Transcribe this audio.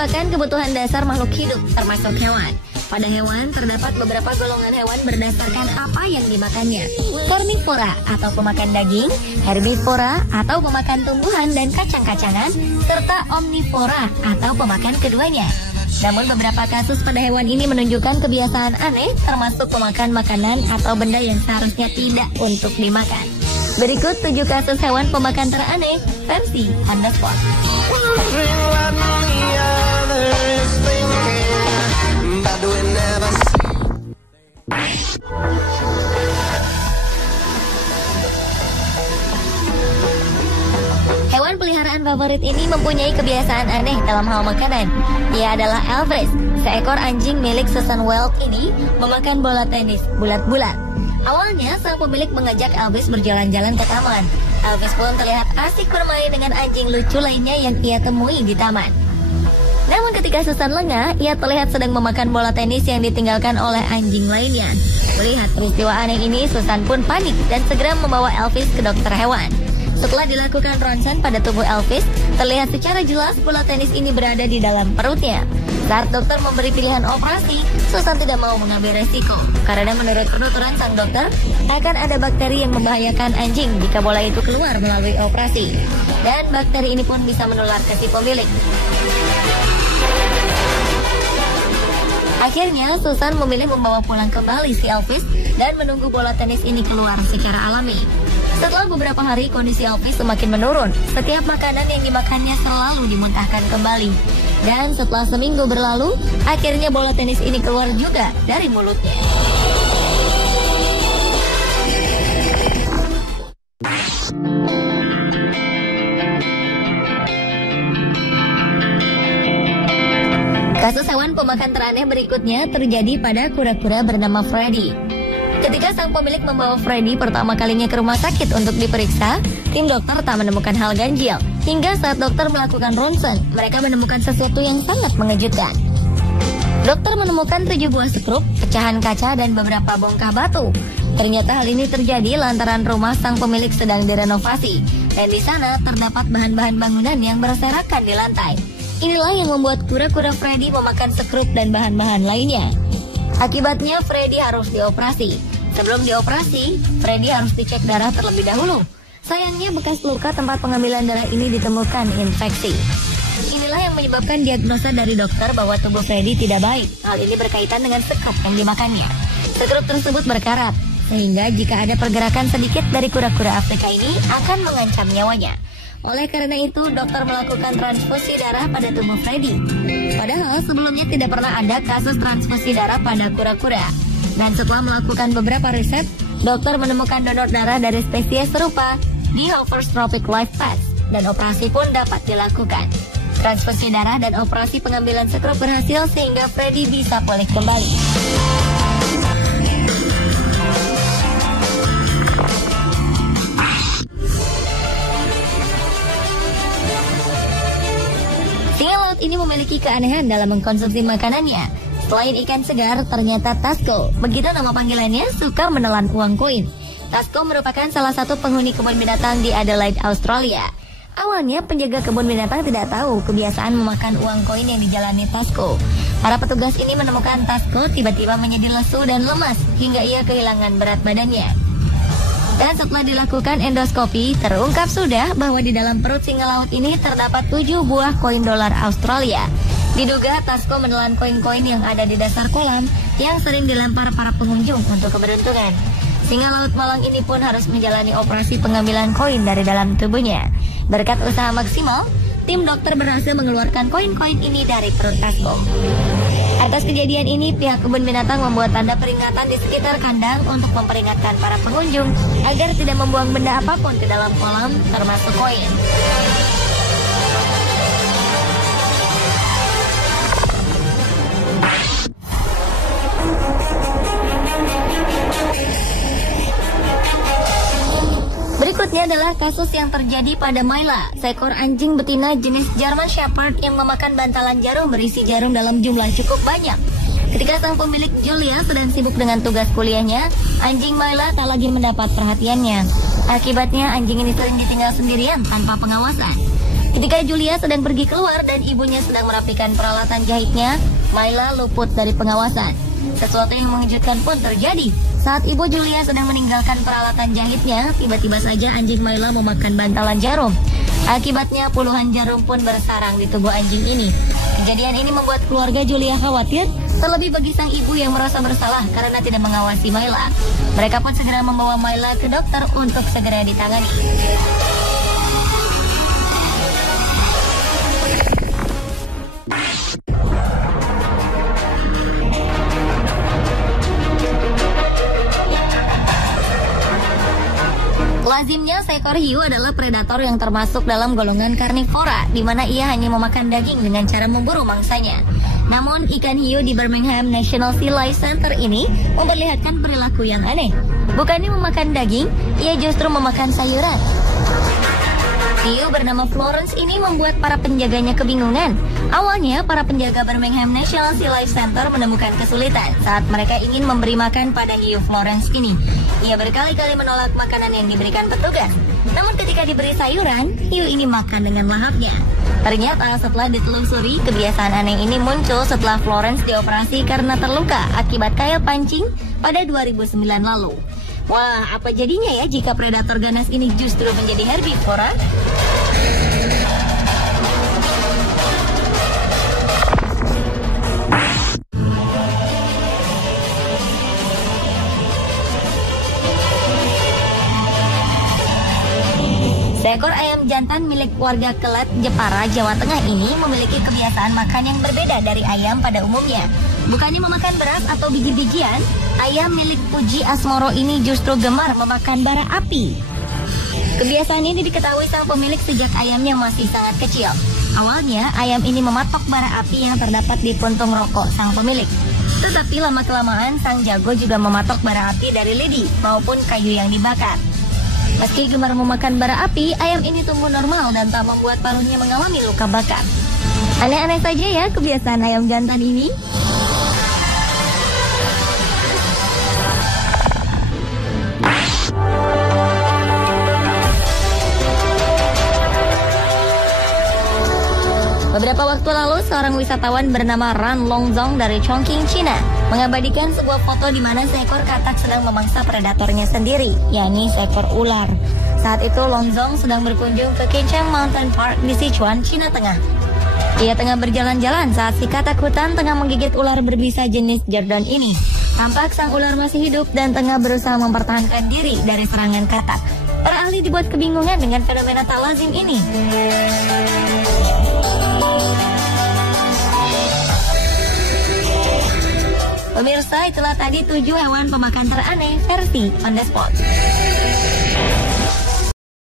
merupakan kebutuhan dasar makhluk hidup, termasuk hewan. Pada hewan, terdapat beberapa golongan hewan berdasarkan apa yang dimakannya. Karnivora atau pemakan daging, herbivora atau pemakan tumbuhan dan kacang-kacangan, serta omnivora atau pemakan keduanya. Namun beberapa kasus pada hewan ini menunjukkan kebiasaan aneh, termasuk pemakan makanan atau benda yang seharusnya tidak untuk dimakan. Berikut 7 kasus hewan pemakan teraneh versi On The Spot. Hewan peliharaan favorit ini mempunyai kebiasaan aneh dalam hal makanan. Ia adalah Elvis, seekor anjing milik Susan Wild ini memakan bola tenis bulat-bulat. Awalnya, sang pemilik mengajak Elvis berjalan-jalan ke taman. Elvis pun terlihat asik bermain dengan anjing lucu lainnya yang ia temui di taman. Namun ketika Susan lengah, ia terlihat sedang memakan bola tenis yang ditinggalkan oleh anjing lainnya. Melihat peristiwa aneh ini, Susan pun panik dan segera membawa Elvis ke dokter hewan. Setelah dilakukan ronsen pada tubuh Elvis, terlihat secara jelas bola tenis ini berada di dalam perutnya. Saat dokter memberi pilihan operasi, Susan tidak mau mengambil resiko. Karena menurut penuturan sang dokter, akan ada bakteri yang membahayakan anjing jika bola itu keluar melalui operasi. Dan bakteri ini pun bisa menular ke si pemilik. Akhirnya, Susan memilih membawa pulang kembali si Elvis dan menunggu bola tenis ini keluar secara alami. Setelah beberapa hari, kondisi Elvis semakin menurun. Setiap makanan yang dimakannya selalu dimuntahkan kembali. Dan setelah seminggu berlalu, akhirnya bola tenis ini keluar juga dari mulutnya. Kasus hewan pemakan teraneh berikutnya terjadi pada kura-kura bernama Freddy. Ketika sang pemilik membawa Freddy pertama kalinya ke rumah sakit untuk diperiksa, tim dokter tak menemukan hal ganjil. Hingga saat dokter melakukan ronsen, mereka menemukan sesuatu yang sangat mengejutkan. Dokter menemukan 7 buah sekrup, pecahan kaca, dan beberapa bongkah batu. Ternyata hal ini terjadi lantaran rumah sang pemilik sedang direnovasi, dan di sana terdapat bahan-bahan bangunan yang berserakan di lantai. Inilah yang membuat kura-kura Freddy memakan sekrup dan bahan-bahan lainnya. Akibatnya Freddy harus dioperasi. Sebelum dioperasi, Freddy harus dicek darah terlebih dahulu. Sayangnya bekas luka tempat pengambilan darah ini ditemukan infeksi. Inilah yang menyebabkan diagnosa dari dokter bahwa tubuh Freddy tidak baik. Hal ini berkaitan dengan sekrup yang dimakannya. Sekrup tersebut berkarat, sehingga jika ada pergerakan sedikit dari kura-kura Afrika ini akan mengancam nyawanya. Oleh karena itu, dokter melakukan transfusi darah pada tubuh Freddy. Padahal sebelumnya tidak pernah ada kasus transfusi darah pada kura-kura. Dan setelah melakukan beberapa riset, dokter menemukan donor darah dari spesies serupa di Hoover's Tropic Life Path, dan operasi pun dapat dilakukan. Transfusi darah dan operasi pengambilan sekrup berhasil sehingga Freddy bisa pulih kembali. Singa laut ini memiliki keanehan dalam mengkonsumsi makanannya. Selain ikan segar, ternyata Tasko, begitu nama panggilannya, suka menelan uang koin. Tasko merupakan salah satu penghuni kebun binatang di Adelaide, Australia. Awalnya penjaga kebun binatang tidak tahu kebiasaan memakan uang koin yang dijalani Tasko. Para petugas ini menemukan Tasko tiba-tiba menjadi lesu dan lemas hingga ia kehilangan berat badannya. Dan setelah dilakukan endoskopi, terungkap sudah bahwa di dalam perut singa laut ini terdapat 7 buah koin dolar Australia. Diduga Tasko menelan koin-koin yang ada di dasar kolam yang sering dilempar para pengunjung untuk keberuntungan. Singa laut malang ini pun harus menjalani operasi pengambilan koin dari dalam tubuhnya. Berkat usaha maksimal, tim dokter berhasil mengeluarkan koin-koin ini dari perut Tasko. Atas kejadian ini, pihak kebun binatang membuat tanda peringatan di sekitar kandang untuk memperingatkan para pengunjung agar tidak membuang benda apapun ke dalam kolam, termasuk koin. Berikutnya adalah kasus yang terjadi pada Myla, seekor anjing betina jenis German Shepherd yang memakan bantalan jarum berisi jarum dalam jumlah cukup banyak. Ketika sang pemilik Julia sedang sibuk dengan tugas kuliahnya, anjing Myla tak lagi mendapat perhatiannya. Akibatnya anjing ini sering ditinggal sendirian tanpa pengawasan. Ketika Julia sedang pergi keluar dan ibunya sedang merapikan peralatan jahitnya, Myla luput dari pengawasan. Sesuatu yang mengejutkan pun terjadi. Saat ibu Julia sedang meninggalkan peralatan jahitnya, tiba-tiba saja anjing Myla memakan bantalan jarum. Akibatnya puluhan jarum pun bersarang di tubuh anjing ini. Kejadian ini membuat keluarga Julia khawatir, terlebih bagi sang ibu yang merasa bersalah karena tidak mengawasi Myla. Mereka pun segera membawa Myla ke dokter untuk segera ditangani. Lazimnya seekor hiu adalah predator yang termasuk dalam golongan karnivora, di mana ia hanya memakan daging dengan cara memburu mangsanya. Namun ikan hiu di Birmingham National Sea Life Center ini memperlihatkan perilaku yang aneh. Bukannya memakan daging, ia justru memakan sayuran. Hiu bernama Florence ini membuat para penjaganya kebingungan. Awalnya, para penjaga Birmingham National Sea Life Center menemukan kesulitan saat mereka ingin memberi makan pada hiu Florence ini. Ia berkali-kali menolak makanan yang diberikan petugas. Namun ketika diberi sayuran, hiu ini makan dengan lahapnya. Ternyata setelah ditelusuri, kebiasaan aneh ini muncul setelah Florence dioperasi karena terluka akibat kail pancing pada 2009 lalu. Wah, apa jadinya ya jika predator ganas ini justru menjadi herbivora? Seekor ayam jantan milik warga Kelet, Jepara, Jawa Tengah ini memiliki kebiasaan makan yang berbeda dari ayam pada umumnya. Bukannya memakan beras atau biji-bijian, ayam milik Puji Asmoro ini justru gemar memakan bara api. Kebiasaan ini diketahui sang pemilik sejak ayamnya masih sangat kecil. Awalnya, ayam ini mematok bara api yang terdapat di puntung rokok sang pemilik. Tetapi lama-kelamaan, sang jago juga mematok bara api dari lidi maupun kayu yang dibakar. Meski gemar memakan bara api, ayam ini tumbuh normal dan tak membuat paruhnya mengalami luka bakar. Aneh-aneh saja ya kebiasaan ayam jantan ini. Beberapa waktu lalu, seorang wisatawan bernama Ran Longzong dari Chongqing, China, mengabadikan sebuah foto di mana seekor katak sedang memangsa predatornya sendiri, yakni seekor ular. Saat itu, Longzong sedang berkunjung ke Kinchang Mountain Park di Sichuan, China Tengah. Ia tengah berjalan-jalan saat si katak hutan tengah menggigit ular berbisa jenis Jordan ini. Tampak sang ular masih hidup dan tengah berusaha mempertahankan diri dari serangan katak. Para ahli dibuat kebingungan dengan fenomena tak lazim ini. Pemirsa, itulah tadi 7 hewan pemakan teraneh versi On The Spot.